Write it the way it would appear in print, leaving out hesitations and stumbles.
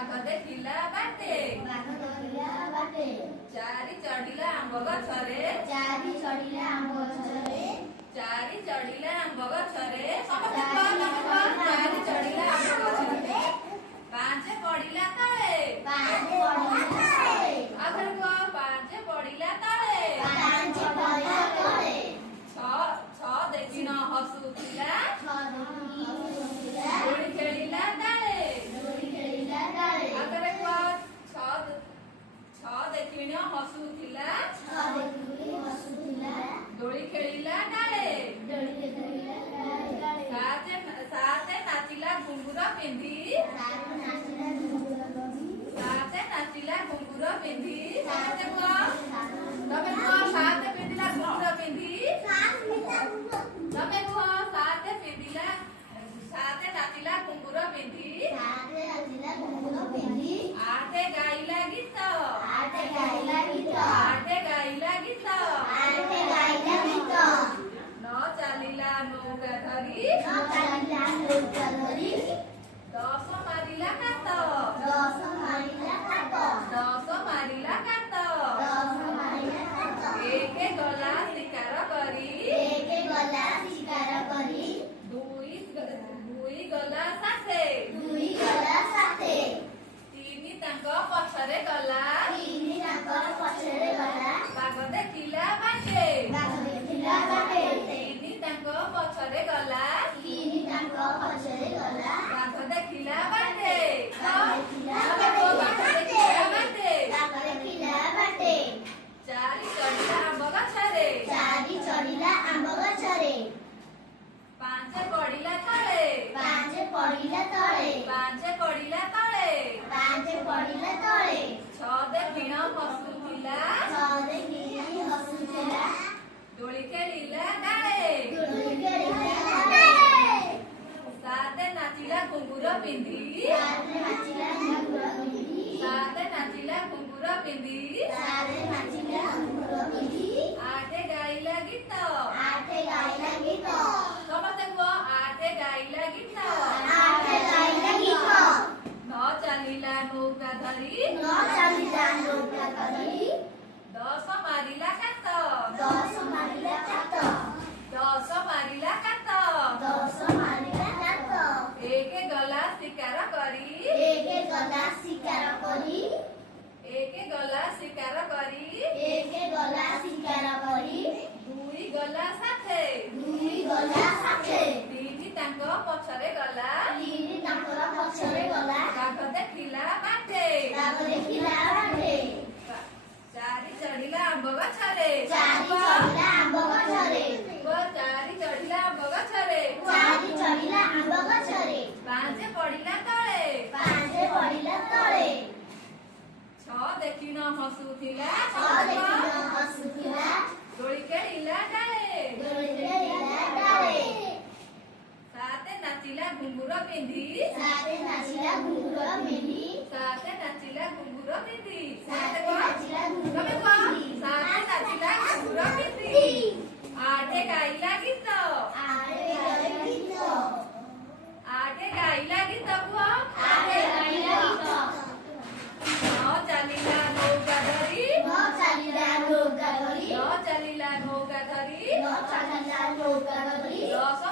ବାଘ ଦେଖିଲା ବାଟେ ଚାରି ଚଢିଲା ଆମ୍ବ ଗଛରେ ଚାରି ଚଢିଲା ଆମ୍ବ ଗଛରେ ସମସ୍ତେ ଚାରି ଚଢିଲା ଆମ୍ବ ଗଛରେ ପାଞ୍ଚ ପଡିଲା ତଳେ ଆଗରେ କୁହ ପାଞ୍ଚ ପଡିଲା ତଳେ ଛଅ ଦେଖିନ ହସୁଥିଲା ଦୋଳି ଖେଳିଲା ଡାଳେ ଆଗରେ କୁହ ଛଅ ଦେଖିନ ହସୁଥିଲା ଦୋଳି ଖେଳିଲା ଡାଳେ ସାତ ନାଚିଲା ଘୁଙ୍ଗୁର ପିନ୍ଧି ସମସ୍ତେ କୁହ ତମେ କୁହ ସାତ ପିନ୍ଧିଲା ଘୁଙ୍ଗୁର ପିନ୍ଧି ତମେ କୁହ ସାତ ନାଚିଲା ଘୁଙ୍ଗୁର ପିନ୍ଧି ଆଠ ଗାଇଲା ଗୀତ ନ ଚାଲିଲା ନୌକା ଧରି ଦଶ ମାରିଲା କାତ ଏକ ଗଲା ଶିକାର କରି ଦୁଇ ଗଲା ସାଥେ ତିନି ତାଙ୍କ ପଛରେ ଗଲା ବାଘ ଦେଖିଲା ବାଟେ ତିନି ତାଙ୍କ ପଛରେ ଗଲା ବାଘ ଦେଖିଲା ବାଟେ ଚାରି ଚଢିଲା ଆମ୍ବ ଗଛରେ ପାଞ୍ଚ ପଡିଲା ତଳେ ଛଅ ଦେଖିଣ ହସୁଥିଲା ଦୋଳି ଖେଳିଲା ଡାଳେ ସାତ ନାଚିଲା ଘୁଙ୍ଗୁର ପିନ୍ଧି ଆଠ ଗାଇଲା ଗୀତ ସମସ୍ତେ କୁହ ଆଠ ଗାଇଲା ଗୀତ ନ ଚାଲିଲା ନୌକା ଧରି ଦଶ ମାରିଲା କାତ ଏକ ଗଲା ଶିକାର କରି ଦୁଇ ଗଲା ସାଥେ ତିନି ତାଙ୍କ ପଛରେ ଗଲା ବାଘ ଦେଖିଲା ବାଟେ ଚାରି ଚଢିଲା ଆମ୍ବ ଗଛରେ ପାଞ୍ଚ ପଡିଲା ତଳେ ଛଅ ଦେଖିନ ହସୁଥିଲା ଦୋଳି ଖେଳିଲା ଡାଳେ ସାତ ନାଚିଲା ଘୁଙ୍ଗୁର ପିନ୍ଧି ଆଠ ଗାଇଲା ଗୀତ କୁହ ନ ଚାଲିଲା ନୌକା ଧରି ଦଶ